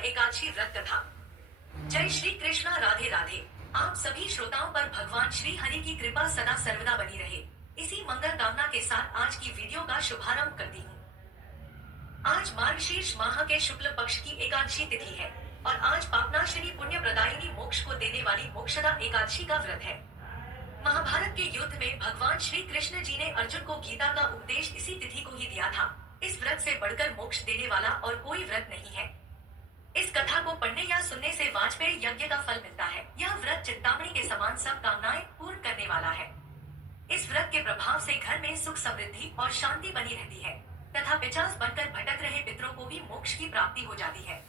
एकादशी व्रत कथा। जय श्री कृष्णा, राधे राधे। आप सभी श्रोताओं पर भगवान श्री हरि की कृपा सदा सर्वदा बनी रहे, इसी मंगल कामना के साथ आज की वीडियो का शुभारंभ करती हूँ। आज मार्गशीर्ष माह के शुक्ल पक्ष की एकादशी तिथि है और आज पापनाशिनी पुण्य प्रदायिनी मोक्ष को देने वाली मोक्षदा एकादशी का व्रत है। महाभारत के युद्ध में भगवान श्री कृष्ण जी ने अर्जुन को गीता का उपदेश इसी तिथि को ही दिया था। इस व्रत से बढ़कर मोक्ष देने वाला और कोई व्रत नहीं है। इस कथा को पढ़ने या सुनने से वाजपेयी यज्ञ का फल मिलता है। यह व्रत चिंतामणि के समान सब कामनाएं पूर्ण करने वाला है। इस व्रत के प्रभाव से घर में सुख समृद्धि और शांति बनी रहती है तथा पिचास बनकर भटक रहे पितरों को भी मोक्ष की प्राप्ति हो जाती है।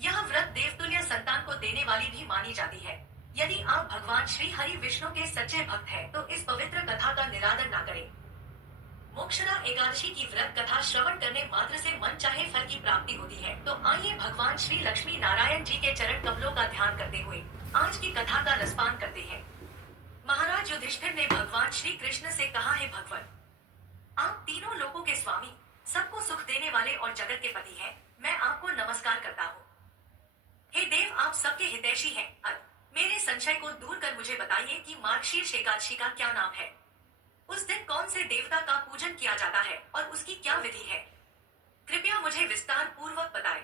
यह व्रत देवतुल्य संतान को देने वाली भी मानी जाती है। यदि आप भगवान श्री हरि विष्णु के सच्चे भक्त हैं, तो इस पवित्र कथा का निरादर ना करें। मोक्षदा एकादशी की व्रत कथा श्रवण करने मात्र से मन चाहे फल की प्राप्ति होती है। तो आइए भगवान श्री लक्ष्मी नारायण जी के चरण कमलों का ध्यान करते हुए आज की कथा का रसपान करते हैं। महाराज युधिष्ठिर ने भगवान श्री कृष्ण से कहा, है भगवान, आप तीनों लोकों के स्वामी, सबको सुख देने वाले और जगत के पति हैं। मैं आपको नमस्कार करता हूँ। हे देव, आप सबके हितैषी हैं। अब मेरे संशय को दूर कर मुझे बताइए कि मार्गशीर्ष एकादशी का क्या नाम है। उस दिन कौन से देवता का पूजन किया जाता है और उसकी क्या विधि है। कृपया मुझे विस्तार पूर्वक बताएं।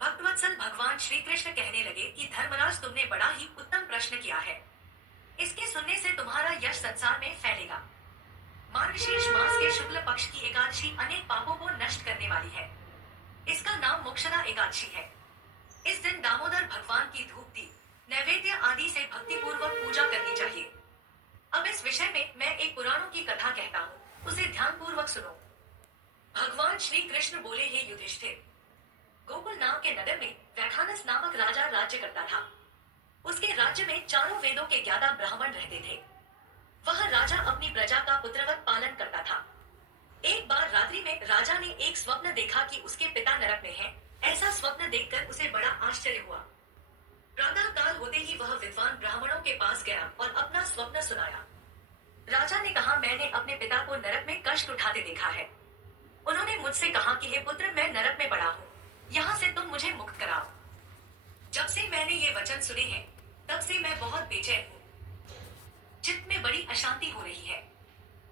भक्तवत्सल भगवान श्री कृष्ण कहने लगे कि धर्मराज, तुमने बड़ा ही उत्तम प्रश्न किया है। इसके सुनने से तुम्हारा यश संसार में फैलेगा। मार्गशीर्ष मास के शुक्ल पक्ष की एकादशी अनेक पापों को नष्ट करने वाली है। इसका नाम मोक्षदा एकादशी है। इस दिन दामोदर भगवान की धूप दीप नैवेद्य आदि से भक्ति पूर्वक पूजा करनी चाहिए। अब इस विषय में मैं एक पुराणों की कथा कहता हूँ, उसे ध्यान पूर्वक सुनो। भगवान श्री कृष्ण बोले, हे युधिष्ठिर, गोकुल नाम के नगर में वैखानस नामक राजा राज्य करता था। उसके राज्य में चारों वेदों के ज्ञाता ब्राह्मण रहते थे। वह राजा अपनी प्रजा का पुत्रवत पालन करता था। एक बार रात्रि में राजा ने एक स्वप्न देखा कि उसके पिता नरक में हैं। ऐसा स्वप्न देखकर उसे बड़ा आश्चर्य हुआ। प्रातः काल होते ही वह विद्वान ब्राह्मणों के पास गया और अपना स्वप्न सुनाया। राजा ने कहा, मैंने अपने पिता को नरक में कष्ट उठाते देखा है। उन्होंने मुझसे कहा कि हे पुत्र, मैं नरक में पड़ा हूँ, यहाँ से तुम मुझे मुक्त कराओ। जब से मैंने ये वचन सुने हैं, तब से मैं बहुत बेचैन हूँ। चित्त में बड़ी अशांति हो रही है।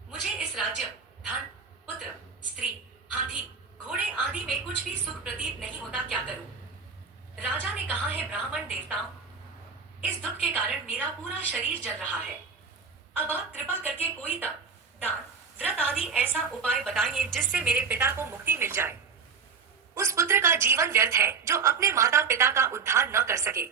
मुझे इस राज्य, धन, पुत्र, स्त्री, हाथी, घोड़े आदि में कुछ भी सुख प्रतीत नहीं होता। क्या करूं? राजा ने कहा, है ब्राह्मण देवताओं, इस दुख के कारण मेरा पूरा शरीर जल रहा है। अब आप कृपा करके कोई तप, दान, व्रत आदि ऐसा उपाय बताइए जिससे मेरे पिता को मुक्ति मिल जाए। उस पुत्र का जीवन व्यर्थ है जो अपने माता पिता का उद्धार न कर सके।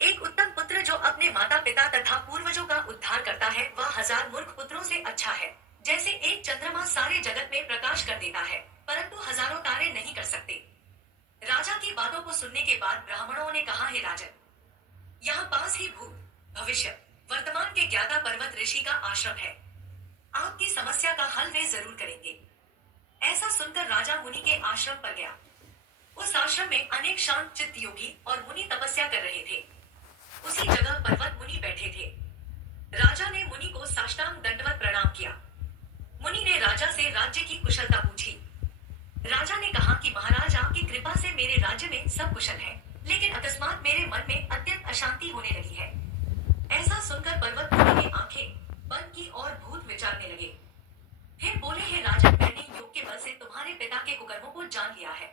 एक उत्तम पुत्र जो अपने माता पिता तथा पूर्वजों का उद्धार करता है, वह 1000 मूर्ख पुत्रों से अच्छा है। जैसे एक चंद्रमा सारे जगत में प्रकाश कर देता है, परंतु हजारों तारे नहीं कर सकते। राजा की बातों को सुनने के बाद ब्राह्मणों ने कहा, हे राजन, यहाँ पास ही भूत, भविष्य, वर्तमान के ज्ञाता पर्वत ऋषि का आश्रम है। आपकी समस्या का हल वे जरूर करेंगे। ऐसा सुनकर राजा मुनि के आश्रम पर गया। उस आश्रम में अनेक शांत चित्त योगी और मुनि तपस्या कर रहे थे। उसी जगह पर्वत मुनि बैठे थे। राजा ने मुनि को साष्टांग दंडवत प्रणाम किया। मुनि ने राजा से राज्य की कुशलता पूछी। राजा ने कहा कि महाराज, आपकी कृपा से मेरे राज्य में सब कुशल है, लेकिन अकस्मात मेरे मन में अत्यंत अशांति होने लगी है। ऐसा सुनकर पर्वत मुनि ने आंखें बंद की और भूत विचारने लगे। फिर बोले, हे राजन, मैंने योग के बल से तुम्हारे पिता के कुकर्मों को जान लिया है।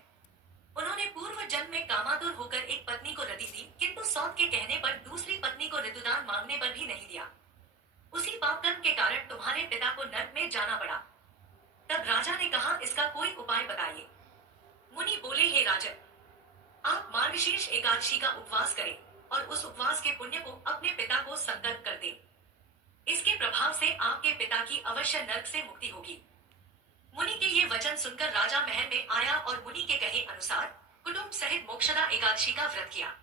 उन्होंने पूर्व जन्म में कामातुर होकर एक पत्नी को रति दी, किंतु सौत के कहने पर दूसरी पत्नी को ऋतुदान मांगने पर भी नहीं दिया। उसी पाप कर्म के कारण तुम्हारे पिता को नरक में जाना पड़ा। तब राजा ने कहा, इसका कोई उपाय बताइए। मुनि बोले, हे राजन, आप मार्गशीर्ष एकादशी का उपवास करें और उस उपवास के पुण्य को अपने पिता को संकल्प कर दें। इसके प्रभाव से आपके पिता की अवश्य नरक से मुक्ति होगी। मुनि के ये वचन सुनकर राजा महल में आया और मुनि के कहे अनुसार कुटुंब सहित मोक्षदा एकादशी का व्रत किया।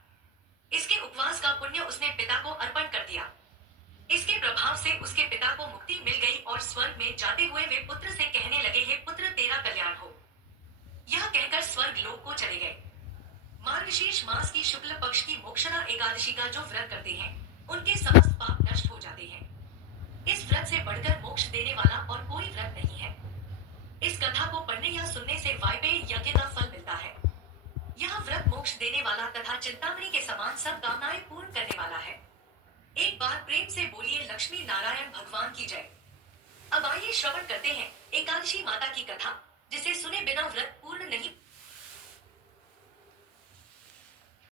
इसके उपवास का पुण्य उसने पिता को अर्पण कर दिया। इसके प्रभाव से उसके पिता को मुक्ति मिल गई और स्वर्ग में जाते हुए वे पुत्र से कहने लगे, हे पुत्र, तेरा कल्याण हो। यह कहकर स्वर्ग लोक को चले गए। मार्गशीर्ष मास की शुक्ल पक्ष की मोक्षदा एकादशी का जो व्रत करते हैं, उनके समस्त पाप नष्ट हो जाते हैं। इस व्रत से बढ़कर मोक्ष देने वाला और कोई व्रत नहीं है। इस कथा को पढ़ने या सुनने से वाजपेयी यज्ञ का फल मिलता है। यह व्रत मोक्ष मोक्ष देने वाला तथा चिंतामणि के समान सब कामनाएं पूर्ण करने वाला है। एक बार प्रेम से बोलिए लक्ष्मी नारायण भगवान की जय। अब आइए श्रवण करते हैं एकादशी माता की कथा, जिसे सुने बिना व्रत